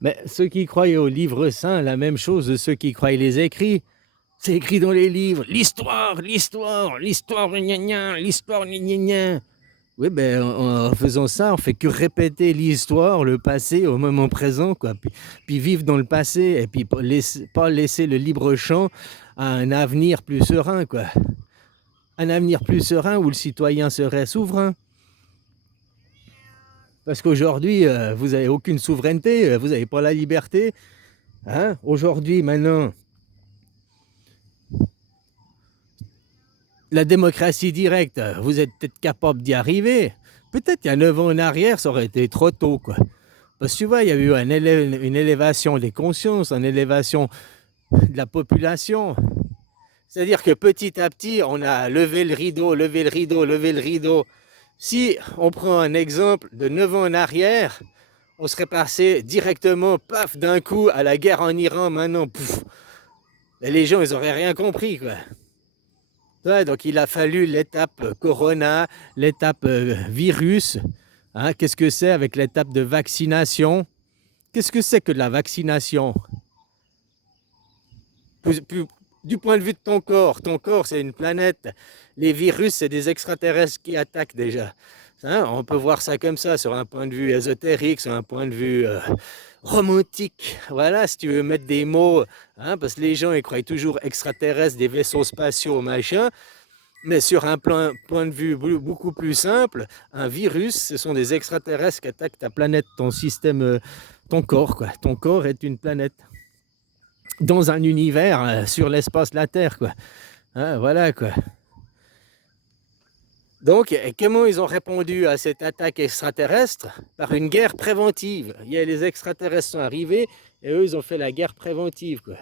Mais ceux qui croient aux livres saints, la même chose de ceux qui croient les écrits. C'est écrit dans les livres. L'histoire, l'histoire, l'histoire, gna gna, l'histoire, gna gna gna. Oui, ben, en faisant ça, on fait que répéter l'histoire, le passé au moment présent, quoi. Puis vivre dans le passé et puis pas laisser le libre champ à un avenir plus serein, quoi. Un avenir plus serein où le citoyen serait souverain. Parce qu'aujourd'hui, vous n'avez aucune souveraineté, vous n'avez pas la liberté. Hein? Aujourd'hui, maintenant, la démocratie directe, vous êtes peut-être capable d'y arriver. Peut-être il y a 9 ans en arrière, ça aurait été trop tôt, quoi. Parce que tu vois, il y a eu une élévation des consciences, une élévation de la population. C'est-à-dire que petit à petit, on a levé le rideau, levé le rideau, levé le rideau. Si on prend un exemple de 9 ans en arrière, on serait passé directement, paf, d'un coup, à la guerre en Iran, maintenant, pouf. Les gens, ils n'auraient rien compris, quoi. Ouais, donc il a fallu l'étape corona, l'étape virus. Hein, qu'est-ce que c'est avec l'étape de vaccination? Qu'est-ce que c'est que de la vaccination? Du point de vue de ton corps c'est une planète. Les virus, c'est des extraterrestres qui attaquent déjà. Hein, on peut voir ça comme ça, sur un point de vue ésotérique, sur un point de vue romantique. Voilà, si tu veux mettre des mots, hein, parce que les gens, ils croient toujours extraterrestres, des vaisseaux spatiaux, machin. Mais sur un point de vue beaucoup plus simple, un virus, ce sont des extraterrestres qui attaquent ta planète, ton système, ton corps, quoi. Ton corps est une planète dans un univers sur l'espace de la Terre, quoi. Hein, voilà, quoi. Donc, comment ils ont répondu à cette attaque extraterrestre? Par une guerre préventive. Il y a les extraterrestres sont arrivés et eux, ils ont fait la guerre préventive, quoi.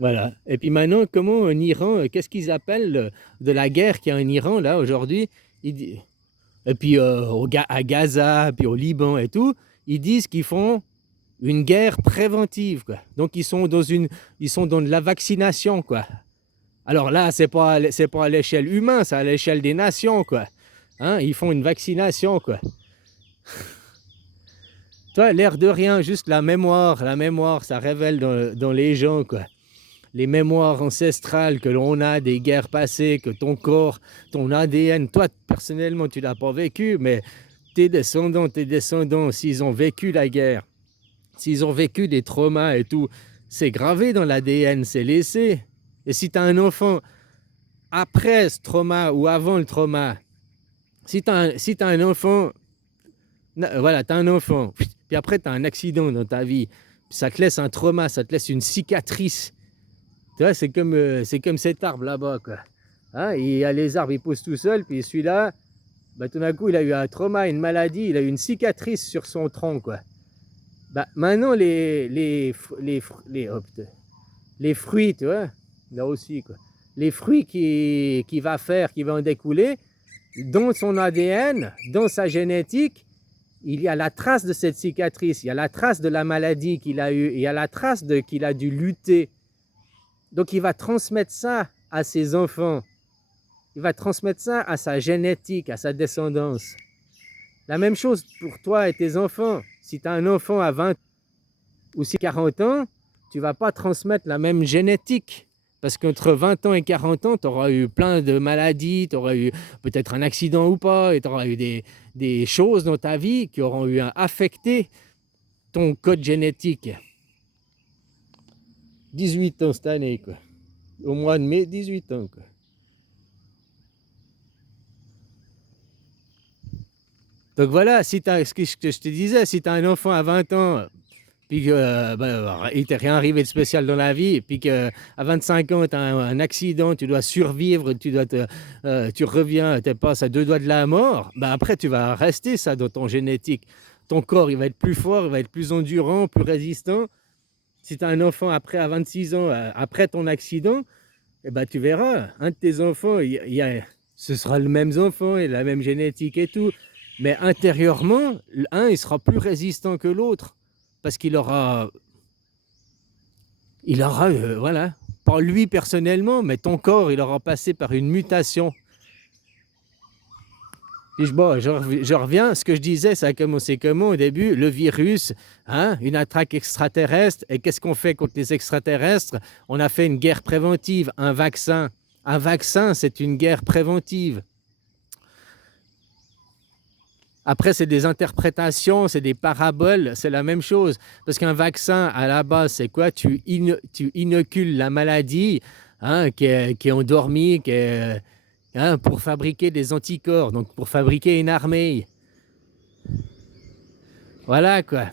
Voilà. Et puis maintenant, comment en Iran, qu'est-ce qu'ils appellent de la guerre qu'il y a en Iran, là, aujourd'hui? Et puis à Gaza, puis au Liban et tout, ils disent qu'ils font une guerre préventive, quoi. Donc ils sont dans de la vaccination, quoi. Alors là, c'est pas à l'échelle humaine, c'est à l'échelle des nations, quoi. Hein, ils font une vaccination, quoi. Toi, l'air de rien, juste la mémoire, ça révèle dans les gens, quoi. Les mémoires ancestrales que l'on a des guerres passées, que ton corps, ton ADN, toi personnellement tu l'as pas vécu, mais tes descendants, s'ils ont vécu la guerre, s'ils ont vécu des traumas et tout, c'est gravé dans l'ADN, c'est laissé. Et si tu as un enfant après ce trauma ou avant le trauma, si t'as un enfant, voilà, tu as un enfant, puis après tu as un accident dans ta vie, ça te laisse un trauma, ça te laisse une cicatrice. Tu vois, c'est comme cet arbre là-bas, quoi. Hein, il y a les arbres, ils poussent tout seuls, puis celui-là, bah, tout d'un coup, il a eu un trauma, une maladie, il a eu une cicatrice sur son tronc, quoi. Bah, maintenant, les fruits, tu vois, là aussi, quoi. Les fruits qui va faire, qui va en découler, dans son ADN, dans sa génétique, il y a la trace de cette cicatrice, il y a la trace de la maladie qu'il a eue, il y a la trace de qu'il a dû lutter. Donc, il va transmettre ça à ses enfants. Il va transmettre ça à sa génétique, à sa descendance. La même chose pour toi et tes enfants. Si tu as un enfant à 20 ou si 40 ans, tu ne vas pas transmettre la même génétique. Parce qu'entre 20 ans et 40 ans, tu auras eu plein de maladies, tu auras eu peut-être un accident ou pas, et tu auras eu des choses dans ta vie qui auront eu affecté ton code génétique. 18 ans cette année, quoi. Au mois de mai, 18 ans, quoi. Donc voilà, si ce que je te disais, si tu as un enfant à 20 ans, puis que il t'est rien arrivé de spécial dans la vie, puis qu'à 25 ans, tu as un accident, tu dois survivre, tu reviens, tu passes à 2 doigts de la mort, ben après, tu vas rester ça dans ton génétique. Ton corps, il va être plus fort, il va être plus endurant, plus résistant. Si tu as un enfant après, à 26 ans, après ton accident, eh ben, tu verras, un de tes enfants, ce sera le même enfant et la même génétique et tout. Mais intérieurement, un, il sera plus résistant que l'autre. Parce il aura voilà, pas lui personnellement, mais ton corps, il aura passé par une mutation. Bon, je reviens, ce que je disais, ça a commencé comment au début? Le virus, hein, une attaque extraterrestre. Et qu'est-ce qu'on fait contre les extraterrestres? On a fait une guerre préventive, un vaccin. Un vaccin, c'est une guerre préventive. Après, c'est des interprétations, c'est des paraboles, c'est la même chose. Parce qu'un vaccin, à la base, c'est quoi? Tu inocules la maladie, hein, qui est endormie, hein, pour fabriquer des anticorps, donc pour fabriquer une armée. Voilà quoi.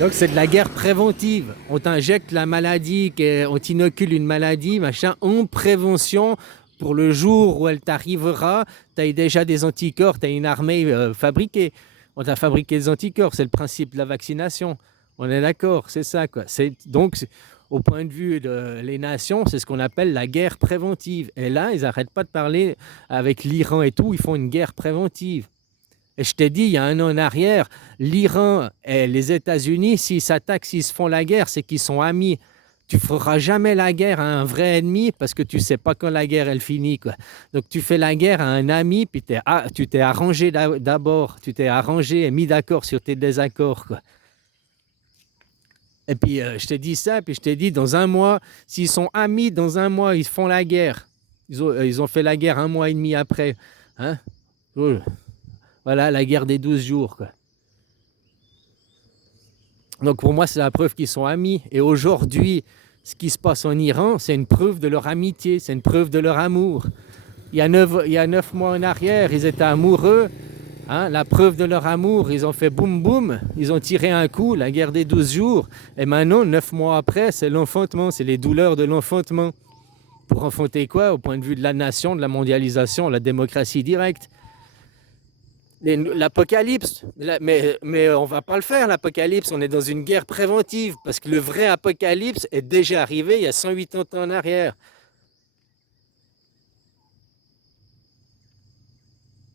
Donc c'est de la guerre préventive. On t'injecte la maladie, on t'inocule une maladie, machin, en prévention pour le jour où elle t'arrivera, tu as déjà des anticorps, tu as une armée fabriquée. On t'a fabriqué des anticorps, c'est le principe de la vaccination. On est d'accord, c'est ça quoi. Donc, au point de vue des nations, c'est ce qu'on appelle la guerre préventive. Et là, ils n'arrêtent pas de parler avec l'Iran et tout, ils font une guerre préventive. Et je t'ai dit, il y a un an en arrière, l'Iran et les États-Unis, s'ils s'attaquent, s'ils se font la guerre, c'est qu'ils sont amis. Tu ne feras jamais la guerre à un vrai ennemi parce que tu ne sais pas quand la guerre, elle finit, quoi. Donc, tu fais la guerre à un ami, puis tu t'es arrangé d'abord, tu t'es arrangé et mis d'accord sur tes désaccords, quoi. Et puis, je t'ai dit ça, puis je t'ai dit, dans un mois, s'ils sont amis, dans un mois, ils font la guerre. Ils ont fait la guerre un mois et demi après. Hein? Voilà, la guerre des 12 jours, quoi. Donc, pour moi, c'est la preuve qu'ils sont amis. Et aujourd'hui, ce qui se passe en Iran, c'est une preuve de leur amitié, c'est une preuve de leur amour. Il y a 9 mois en arrière, ils étaient amoureux. Hein, la preuve de leur amour, ils ont fait boum boum, ils ont tiré un coup, la guerre des 12 jours. Et maintenant, 9 mois après, c'est l'enfantement, c'est les douleurs de l'enfantement. Pour enfanter quoi? Au point de vue de la nation, de la mondialisation, la démocratie directe. L'apocalypse, mais on va pas le faire, l'apocalypse, on est dans une guerre préventive, parce que le vrai apocalypse est déjà arrivé il y a 180 ans en arrière.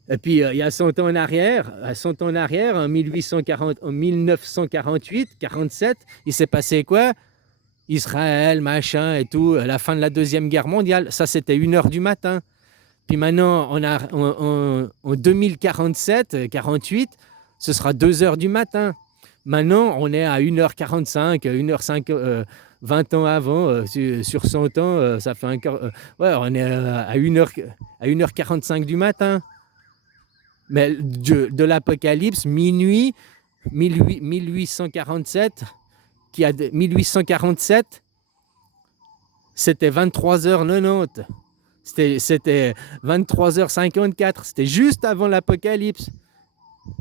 Et puis, il y a 100 ans en arrière, en 1840, en 1948, 47, il s'est passé quoi? Israël, machin et tout, la fin de la Deuxième Guerre mondiale, ça c'était 1h du matin. Puis maintenant, en 2047, 48, ce sera 2h du matin. Maintenant, on est à 1h45, 1h05, 20 ans avant, sur 100 ans, ça fait encore... ouais, on est à 1h45 du matin. Mais de l'Apocalypse, minuit, 1847, 1847, c'était 23h90. C'était 23h54, c'était juste avant l'Apocalypse.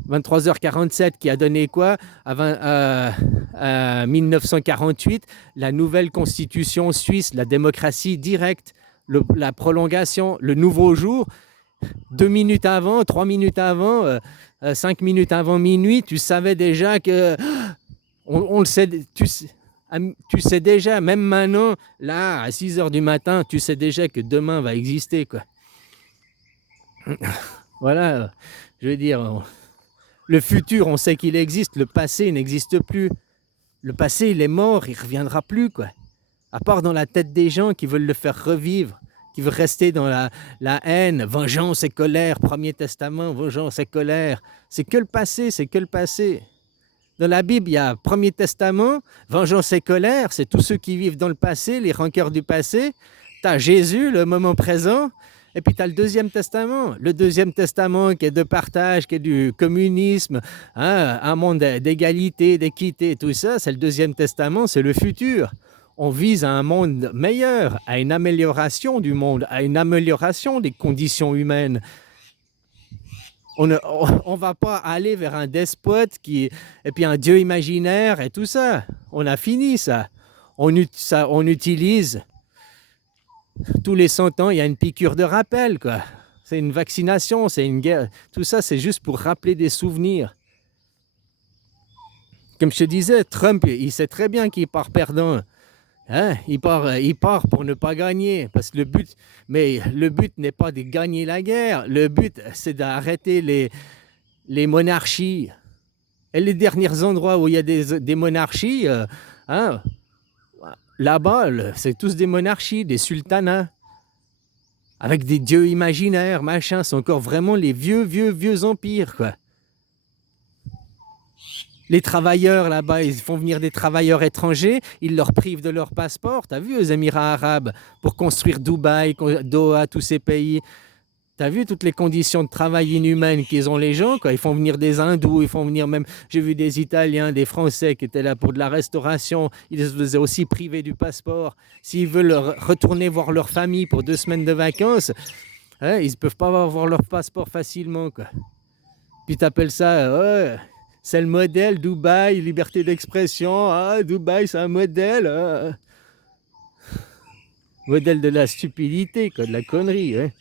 23h47 qui a donné quoi? À 1948, la nouvelle constitution suisse, la démocratie directe, la prolongation, le nouveau jour. 2 minutes avant, 3 minutes avant, 5 minutes avant minuit, tu savais déjà que... On le sait, tu sais déjà, même maintenant, là, à 6h du matin, tu sais déjà que demain va exister, quoi. Voilà, je veux dire, le futur, on sait qu'il existe, le passé n'existe plus. Le passé, il est mort, il ne reviendra plus, quoi. À part dans la tête des gens qui veulent le faire revivre, qui veulent rester dans la haine, vengeance et colère, Premier Testament, vengeance et colère. C'est que le passé, c'est que le passé. Dans la Bible, il y a Premier Testament, vengeance et colère, c'est tous ceux qui vivent dans le passé, les rancœurs du passé. Tu as Jésus, le moment présent, et puis tu as le Deuxième Testament. Le Deuxième Testament qui est de partage, qui est du communisme, hein, un monde d'égalité, d'équité, tout ça, c'est le Deuxième Testament, c'est le futur. On vise à un monde meilleur, à une amélioration du monde, à une amélioration des conditions humaines. On ne va pas aller vers un despote et puis un dieu imaginaire et tout ça. On a fini ça. On utilise tous les 100 ans, il y a une piqûre de rappel, quoi. C'est une vaccination, c'est une guerre. Tout ça, c'est juste pour rappeler des souvenirs. Comme je te disais, Trump, il sait très bien qu'il part perdant. Hein? Il part pour ne pas gagner, parce que le but n'est pas de gagner la guerre, le but c'est d'arrêter les monarchies. Et les derniers endroits où il y a des monarchies, hein, là-bas, c'est tous des monarchies, des sultanats. avec des dieux imaginaires, machin. C'est encore vraiment les vieux empires, quoi. Les travailleurs là-bas, ils font venir des travailleurs étrangers, ils leur privent de leur passeport. T'as vu aux Émirats arabes pour construire Dubaï, Doha, tous ces pays. T'as vu toutes les conditions de travail inhumaines qu'ils ont les gens, quoi. Ils font venir des hindous, ils font venir même, j'ai vu des Italiens, des Français qui étaient là pour de la restauration. Ils se faisaient aussi priver du passeport. S'ils veulent retourner voir leur famille pour 2 semaines de vacances, hein, ils ne peuvent pas avoir leur passeport facilement, quoi. Puis t'appelles ça, ouais, c'est le modèle, Dubaï, liberté d'expression. Ah, Dubaï, c'est un modèle. Modèle de la stupidité, quoi, de la connerie. Hein.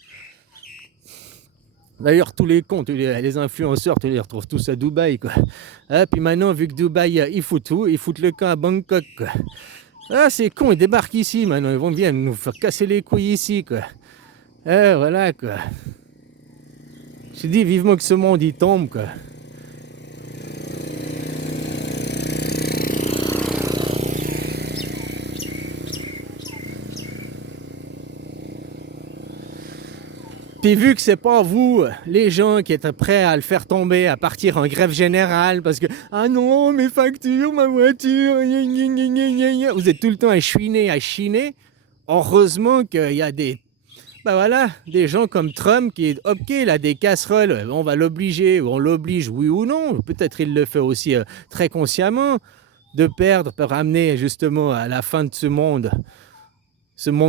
D'ailleurs, tous les cons, les influenceurs, tu les retrouves tous à Dubaï, quoi. Ah, puis maintenant, vu que Dubaï, ils foutent tout, ils foutent le camp à Bangkok, quoi. Ah, c'est con, ils débarquent ici, maintenant. Ils vont venir nous faire casser les couilles ici, quoi. Ah, voilà, quoi. Je dis vivement que ce monde, il tombe, quoi. Puis vu que c'est pas vous, les gens qui êtes prêts à le faire tomber, à partir en grève générale, parce que « Ah non, mes factures, ma voiture, vous êtes tout le temps à chiner. Heureusement qu'il y a des gens comme Trump qui, ok, il a des casseroles, on va l'obliger, ou on l'oblige, oui ou non. Peut-être il le fait aussi très consciemment, de perdre pour ramener justement à la fin de ce monde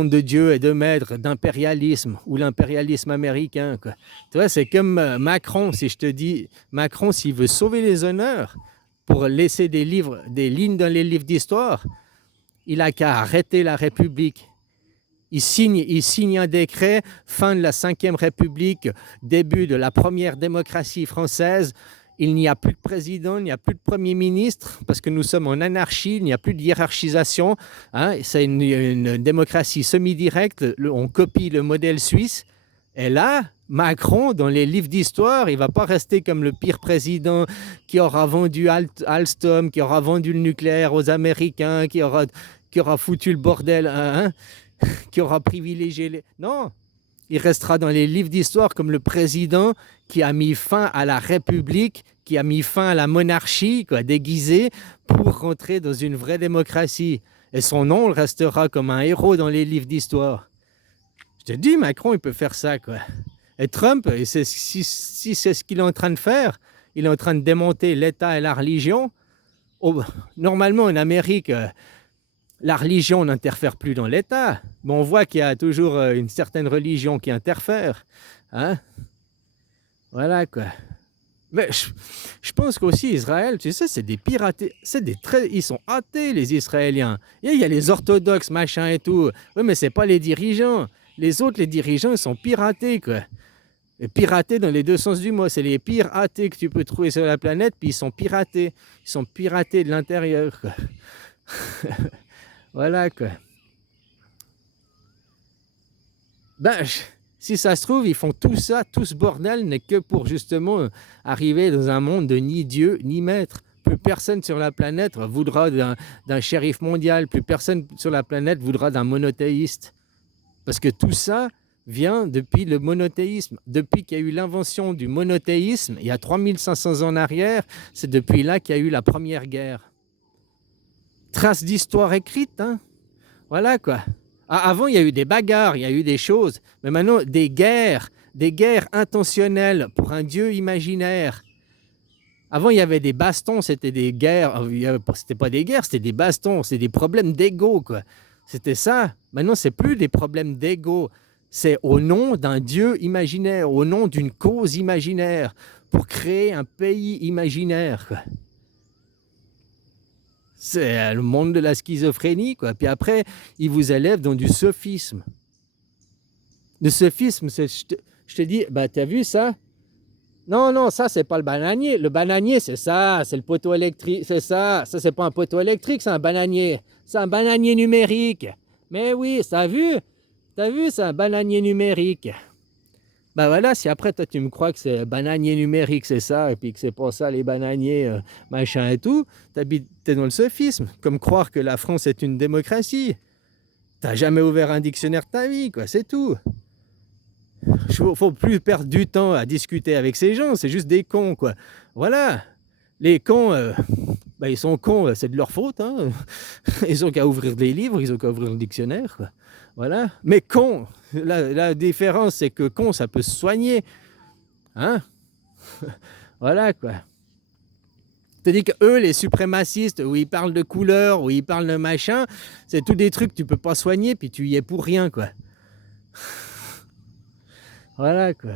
de Dieu et de maître, d'impérialisme, ou l'impérialisme américain, quoi. Tu vois, c'est comme Macron, si je te dis, Macron, s'il veut sauver les honneurs, pour laisser des lignes dans les livres d'histoire, il a qu'à arrêter la République. Il signe un décret, fin de la 5e République, début de la première démocratie française. Il n'y a plus de président, il n'y a plus de Premier ministre, parce que nous sommes en anarchie, il n'y a plus de hiérarchisation. Hein, c'est une démocratie semi-directe, on copie le modèle suisse. Et là, Macron, dans les livres d'histoire, il ne va pas rester comme le pire président qui aura vendu Alstom, qui aura vendu le nucléaire aux Américains, qui aura foutu le bordel, hein, qui aura privilégié les... Non, il restera dans les livres d'histoire comme le président qui a mis fin à la République, qui a mis fin à la monarchie, quoi, déguisée, pour rentrer dans une vraie démocratie. Et son nom restera comme un héros dans les livres d'histoire. Je te dis, Macron, il peut faire ça, quoi. Et Trump, si c'est ce qu'il est en train de faire, il est en train de démonter l'État et la religion. Normalement, en Amérique, la religion n'interfère plus dans l'État, mais on voit qu'il y a toujours une certaine religion qui interfère. Hein? Voilà, quoi. Mais je pense qu'aussi Israël, tu sais, c'est des piratés, ils sont athées, les Israéliens. Et il y a les orthodoxes, machin et tout. Oui, mais c'est pas les dirigeants. Les dirigeants, ils sont piratés, quoi. Et piratés dans les deux sens du mot. C'est les pires athées que tu peux trouver sur la planète, puis ils sont piratés. Ils sont piratés de l'intérieur, quoi. Voilà, quoi. Ben, si ça se trouve, ils font tout ça, tout ce bordel n'est que pour justement arriver dans un monde de ni Dieu ni maître. Plus personne sur la planète voudra d'un shérif mondial, plus personne sur la planète voudra d'un monothéiste. Parce que tout ça vient depuis le monothéisme. Depuis qu'il y a eu l'invention du monothéisme, il y a 3500 ans en arrière, c'est depuis là qu'il y a eu la première guerre. Trace d'histoire écrite, hein. Voilà, quoi. Avant, il y a eu des bagarres, il y a eu des choses, mais maintenant, des guerres intentionnelles pour un dieu imaginaire. Avant, il y avait des bastons, c'était des guerres, c'était pas des guerres, c'était des bastons, c'était des problèmes d'ego, quoi. C'était ça. Maintenant, c'est plus des problèmes d'ego, c'est au nom d'un dieu imaginaire, au nom d'une cause imaginaire, pour créer un pays imaginaire, quoi. C'est le monde de la schizophrénie, quoi. Puis après, ils vous élèvent dans du sophisme. Le sophisme, c'est, je te dis, bah, t'as vu ça? Non, ça, c'est pas le bananier. Le bananier, c'est ça, c'est le poteau électrique, c'est ça. Ça, c'est pas un poteau électrique, c'est un bananier. C'est un bananier numérique. Mais oui, t'as vu, c'est un bananier numérique. Ben voilà, si après toi tu me crois que c'est bananier numérique, c'est ça, et puis que c'est pas ça les bananiers, machin et tout, t'es dans le sophisme, comme croire que la France est une démocratie. T'as jamais ouvert un dictionnaire de ta vie, quoi, c'est tout. Faut plus perdre du temps à discuter avec ces gens, c'est juste des cons, quoi. Voilà. Les cons, bah, ils sont cons, c'est de leur faute, hein. Ils ont qu'à ouvrir des livres, ils ont qu'à ouvrir le dictionnaire, quoi. Voilà. Mais con, la différence, c'est que con, ça peut se soigner. Hein? Voilà, quoi. C'est-à-dire qu'eux, les suprémacistes, où ils parlent de couleur, où ils parlent de machin, c'est tous des trucs que tu peux pas soigner, puis tu y es pour rien, quoi. Voilà, quoi.